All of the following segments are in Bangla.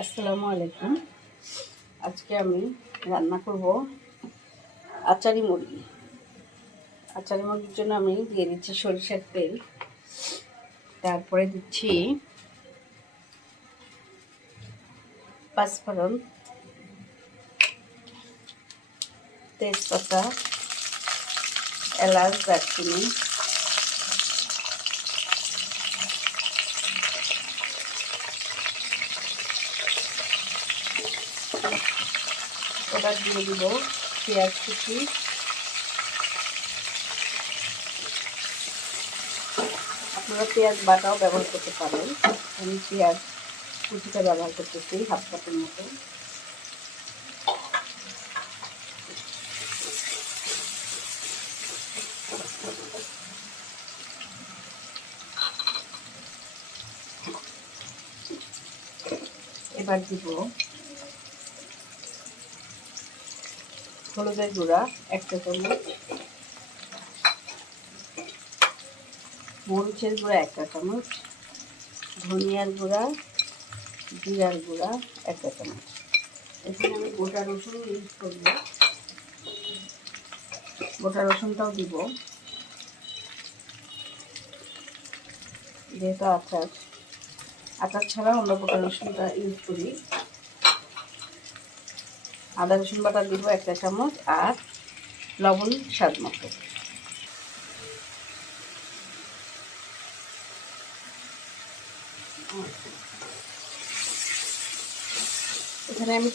আসসালামু আলাইকুম। আজকে আমি রান্না করব আচারি মুরগি। আচারি মুরগির জন্য আমি দিয়ে দিচ্ছি সরিষার তেল, তারপরে দিচ্ছি পাঁচফোড়ন, তেজপাতা, এলাচ, দারচিনি, এবার দিয়ে দিব পেঁয়াজ কুচি, আপনারা পেঁয়াজ বাটাও ব্যবহার করতে পারেন। আমি পেঁয়াজ কুচিটা ব্যবহার করতেছি হাফ কাপের মতো। এবার দিব হলুদের গুঁড়া 1 চা চামচ, মরিচের গুঁড়া 1 চা চামচ, ধনিয়ার গুঁড়া, জিরার গুঁড়া 1 চা চামচ। এখানে আমি গোটা রসুন ইউজ করব, গোটা রসুনটাও দিব, যেহেতু আচার ছাড়া আমরা গোটা রসুনটা ইউজ করি। আদা রসুন বাটা দিব 1 চা চামচ, আর লবণ স্বাদ মতো। এখানে আমি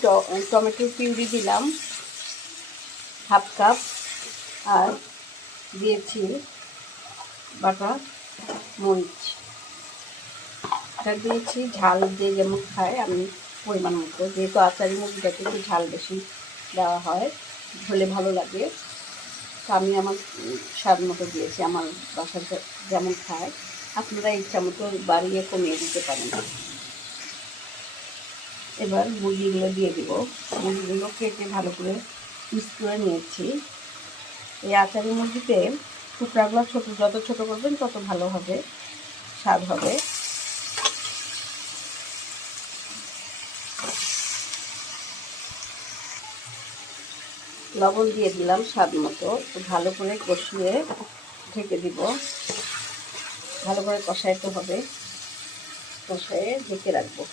টমেটোর পিউরি দিলাম হাফ কাপ, আর দিয়েছি বাটা মরিচ। এটা দিয়েছি ঝাল যে যেমন খায়, আমি পরিমাণ মতো, যেহেতু আচারি মুরগিটাতে একটু ঝাল বেশি দেওয়া হয়, হলে ভালো লাগে, তো আমি আমার স্বাদ মতো দিয়েছি। আমার বাসাতে যেমন খায়, আপনারা ইচ্ছা মতো বাড়িয়ে কমিয়ে দিতে পারেন। এবার মুরগিগুলো দিয়ে দিব। মুরগিগুলো কেটে ভালো করে পিস করে নিয়েছি। এই আচারি মুরগিতে টুকরাগুলো যত ছোট করবেন তত ভালো হবে, স্বাদ হবে। লবণ দিয়ে দিলাম স্বাদ মতো, ভালো করে কষিয়ে ঢেকে দিব। ভালো করে কষাইতে হবে, কষায়ে ঢেকে রাখবো।